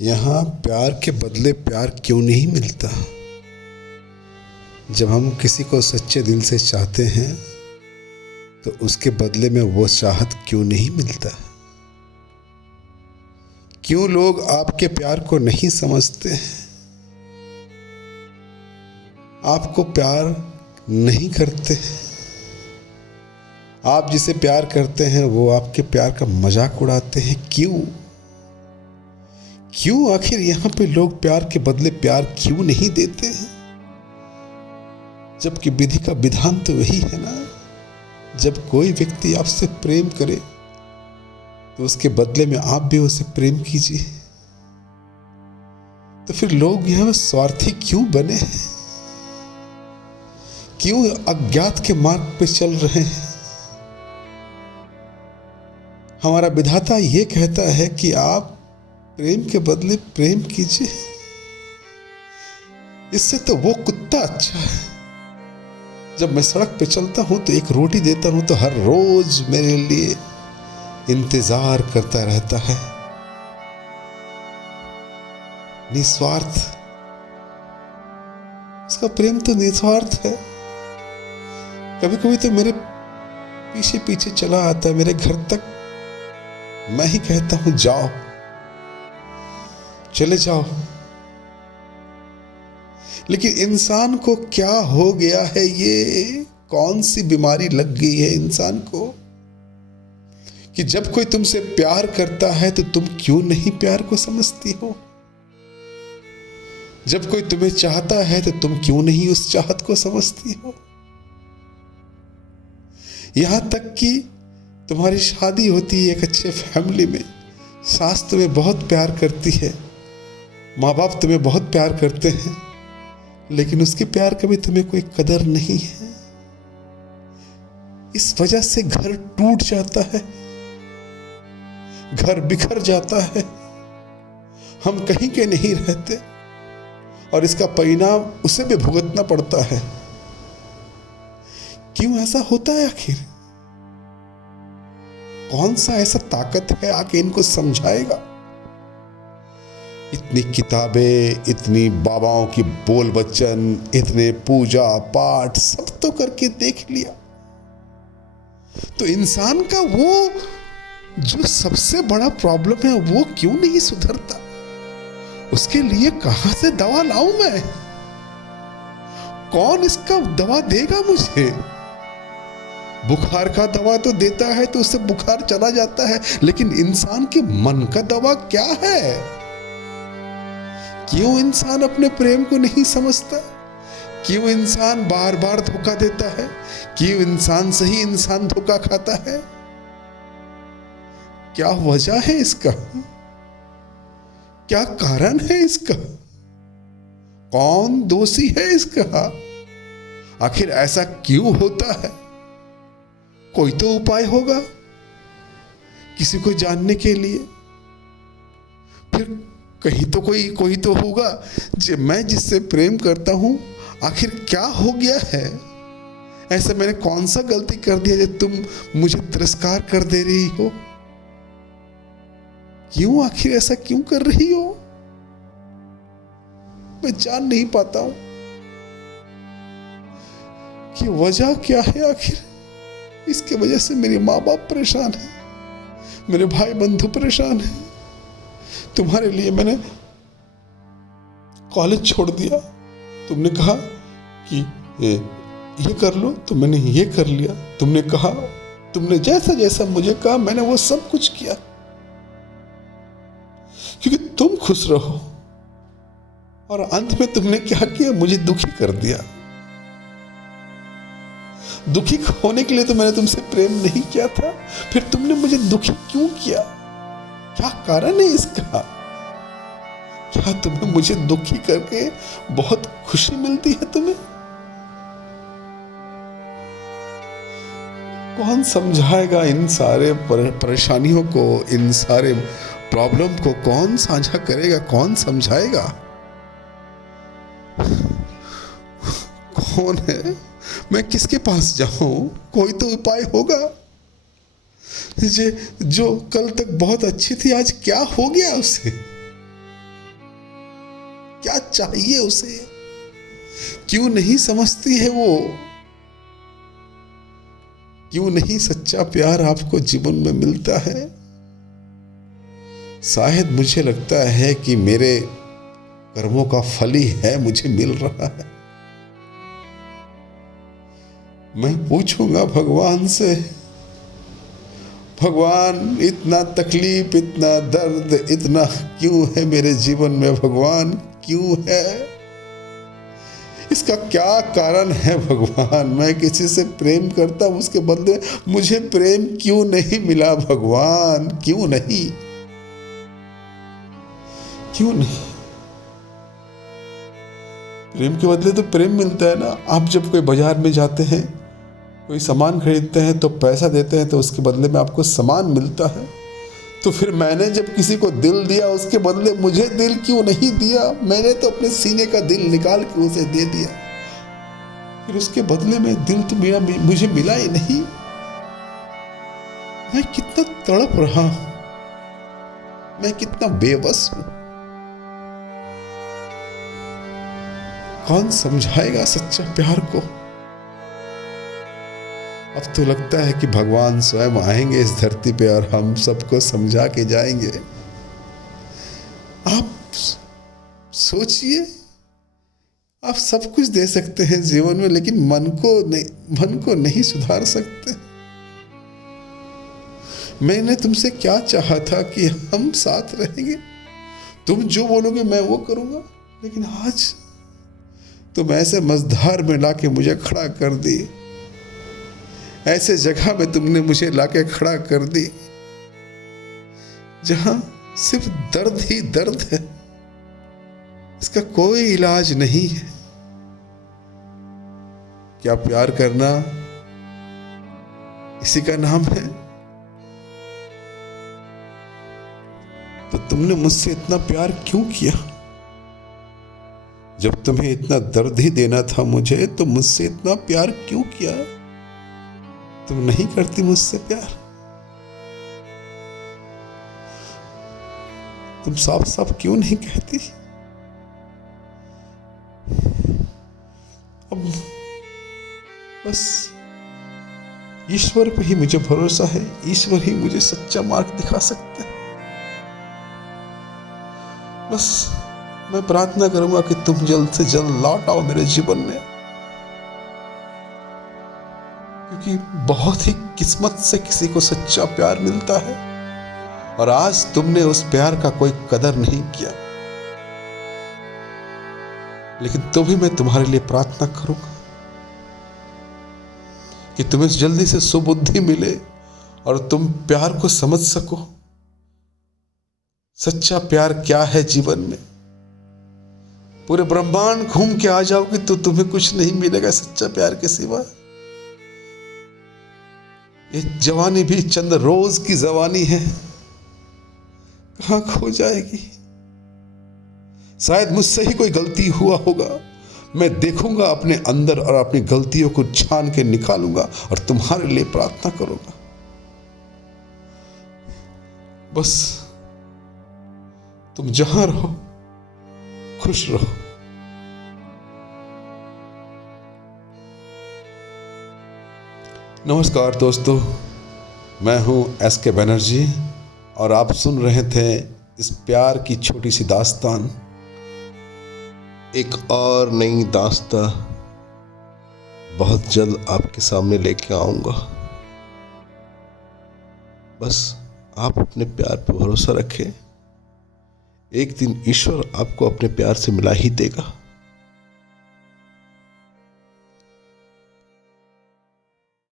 यहाँ प्यार के बदले प्यार क्यों नहीं मिलता। जब हम किसी को सच्चे दिल से चाहते हैं तो उसके बदले में वो चाहत क्यों नहीं मिलता। क्यों लोग आपके प्यार को नहीं समझते हैं, आपको प्यार नहीं करते। आप जिसे प्यार करते हैं वो आपके प्यार का मजाक उड़ाते हैं। क्यों आखिर यहाँ पे लोग प्यार के बदले प्यार क्यों नहीं देते हैं, जबकि विधि का विधान तो वही है ना। जब कोई व्यक्ति आपसे प्रेम करे तो उसके बदले में आप भी उसे प्रेम कीजिए। तो फिर लोग यहाँ स्वार्थी क्यों बने हैं, क्यों अज्ञात के मार्ग पे चल रहे हैं। हमारा विधाता ये कहता है कि आप प्रेम के बदले प्रेम कीजिए। इससे तो वो कुत्ता अच्छा है। जब मैं सड़क पे चलता हूं तो एक रोटी देता हूं तो हर रोज मेरे लिए इंतजार करता रहता है, निस्वार्थ। उसका प्रेम तो निस्वार्थ है। कभी कभी तो मेरे पीछे पीछे चला आता है, मेरे घर तक। मैं ही कहता हूं जाओ, चले जाओ। लेकिन इंसान को क्या हो गया है, ये कौन सी बीमारी लग गई है इंसान को कि जब कोई तुमसे प्यार करता है तो तुम क्यों नहीं प्यार को समझती हो। जब कोई तुम्हें चाहता है तो तुम क्यों नहीं उस चाहत को समझती हो। यहां तक कि तुम्हारी शादी होती है एक अच्छे फैमिली में, सास तुम्हें बहुत प्यार करती है, माँ बाप तुम्हें बहुत प्यार करते हैं, लेकिन उसके प्यार का भी तुम्हें कोई कदर नहीं है। इस वजह से घर टूट जाता है, घर बिखर जाता है, हम कहीं के नहीं रहते और इसका परिणाम उसे भी भुगतना पड़ता है। क्यों ऐसा होता है आखिर? कौन सा ऐसा ताकत है आके इनको समझाएगा। इतनी किताबें, इतनी बाबाओं की बोल बच्चन, इतने पूजा पाठ सब तो करके देख लिया, तो इंसान का वो जो सबसे बड़ा प्रॉब्लम है वो क्यों नहीं सुधरता। उसके लिए कहां से दवा लाऊं मैं? कौन इसका दवा देगा मुझे? बुखार का दवा तो देता है तो उससे बुखार चला जाता है, लेकिन इंसान के मन का दवा क्या है? क्यों इंसान अपने प्रेम को नहीं समझता? क्यों इंसान बार बार धोखा देता है? क्यों इंसान से ही इंसान धोखा खाता है? क्या वजह है इसका? क्या कारण है इसका? कौन दोषी है इसका? आखिर ऐसा क्यों होता है? कोई तो उपाय होगा किसी को जानने के लिए। फिर कहीं तो कोई तो होगा जो मैं जिससे प्रेम करता हूं, आखिर क्या हो गया है? ऐसा मैंने कौन सा गलती कर दिया जो तुम मुझे तिरस्कार कर दे रही हो? क्यों आखिर ऐसा क्यों कर रही हो? मैं जान नहीं पाता हूं कि वजह क्या है आखिर। इसके वजह से मेरे माँ बाप परेशान हैं, मेरे भाई बंधु परेशान हैं। तुम्हारे लिए मैंने कॉलेज छोड़ दिया, तुमने कहा कि ये कर लो तो मैंने ये कर लिया। तुमने कहा, तुमने जैसा जैसा मुझे कहा मैंने वो सब कुछ किया, क्योंकि तुम खुश रहो। और अंत में तुमने क्या किया? मुझे दुखी कर दिया। दुखी होने के लिए तो मैंने तुमसे प्रेम नहीं किया था, फिर तुमने मुझे दुखी क्यों किया? क्या कारण है इसका? क्या तुम्हें मुझे दुखी करके बहुत खुशी मिलती है तुम्हें? कौन समझाएगा इन सारे परेशानियों को, इन सारे प्रॉब्लम को कौन साझा करेगा, कौन समझाएगा? कौन है? मैं किसके पास जाऊं? कोई तो उपाय होगा। जो कल तक बहुत अच्छी थी आज क्या हो गया उसे? क्या चाहिए उसे, क्यों नहीं समझती है वो, क्यों नहीं सच्चा प्यार आपको जीवन में मिलता है। शायद मुझे लगता है कि मेरे कर्मों का फल ही है मुझे मिल रहा है। मैं पूछूंगा भगवान से, भगवान इतना तकलीफ, इतना दर्द, इतना क्यों है मेरे जीवन में, भगवान क्यों है, इसका क्या कारण है भगवान। मैं किसी से प्रेम करता हूं, उसके बदले मुझे प्रेम क्यों नहीं मिला भगवान, क्यों नहीं, क्यों नहीं। प्रेम के बदले तो प्रेम मिलता है ना। आप जब कोई बाजार में जाते हैं, कोई सामान खरीदते हैं तो पैसा देते हैं तो उसके बदले में आपको सामान मिलता है। तो फिर मैंने जब किसी को दिल दिया, उसके बदले मुझे दिल क्यों नहीं दिया। मैंने तो अपने सीने का दिल निकाल के उसे दे दिया, फिर उसके बदले में दिल तो मेरा मुझे मिला ही नहीं। मैं कितना तड़प रहा हूं, मैं कितना बेबस हूं। कौन समझाएगा सच्चा प्यार को। अब तो लगता है कि भगवान स्वयं आएंगे इस धरती पे और हम सबको समझा के जाएंगे। आप सोचिए, आप सब कुछ दे सकते हैं जीवन में, लेकिन मन को नहीं सुधार सकते। मैंने तुमसे क्या चाहा था कि हम साथ रहेंगे, तुम जो बोलोगे मैं वो करूंगा, लेकिन आज तुम ऐसे मझधार में लाके मुझे खड़ा कर दी, ऐसे जगह में तुमने मुझे लाके खड़ा कर दी जहां सिर्फ दर्द ही दर्द है, इसका कोई इलाज नहीं है। क्या प्यार करना इसी का नाम है? तो तुमने मुझसे इतना प्यार क्यों किया? जब तुम्हें इतना दर्द ही देना था मुझे, तो मुझसे इतना प्यार क्यों किया? तुम नहीं करती मुझसे प्यार? तुम साफ साफ क्यों नहीं कहती? अब बस ईश्वर पे ही मुझे भरोसा है, ईश्वर ही मुझे सच्चा मार्ग दिखा सकते हैं। बस मैं प्रार्थना करूंगा कि तुम जल्द से जल्द लौट आओ मेरे जीवन में, क्योंकि बहुत ही किस्मत से किसी को सच्चा प्यार मिलता है और आज तुमने उस प्यार का कोई कदर नहीं किया। लेकिन तो भी मैं तुम्हारे लिए प्रार्थना करूंगा कि तुम्हें जल्दी से सुबुद्धि मिले और तुम प्यार को समझ सको। सच्चा प्यार क्या है जीवन में। पूरे ब्रह्मांड घूम के आ जाओगे तो तुम्हें कुछ नहीं मिलेगा सच्चा प्यार के सिवा। ये जवानी भी चंद रोज की जवानी है, कहां खो जाएगी। शायद मुझसे ही कोई गलती हुआ होगा, मैं देखूंगा अपने अंदर और अपनी गलतियों को छान के निकालूंगा और तुम्हारे लिए प्रार्थना करूंगा। बस तुम जहां रहो खुश रहो। नमस्कार दोस्तों, मैं हूं SK बनर्जी और आप सुन रहे थे इस प्यार की छोटी सी दास्तान। एक और नई दास्तां बहुत जल्द आपके सामने लेके आऊंगा। बस आप अपने प्यार पर भरोसा रखें, एक दिन ईश्वर आपको अपने प्यार से मिला ही देगा।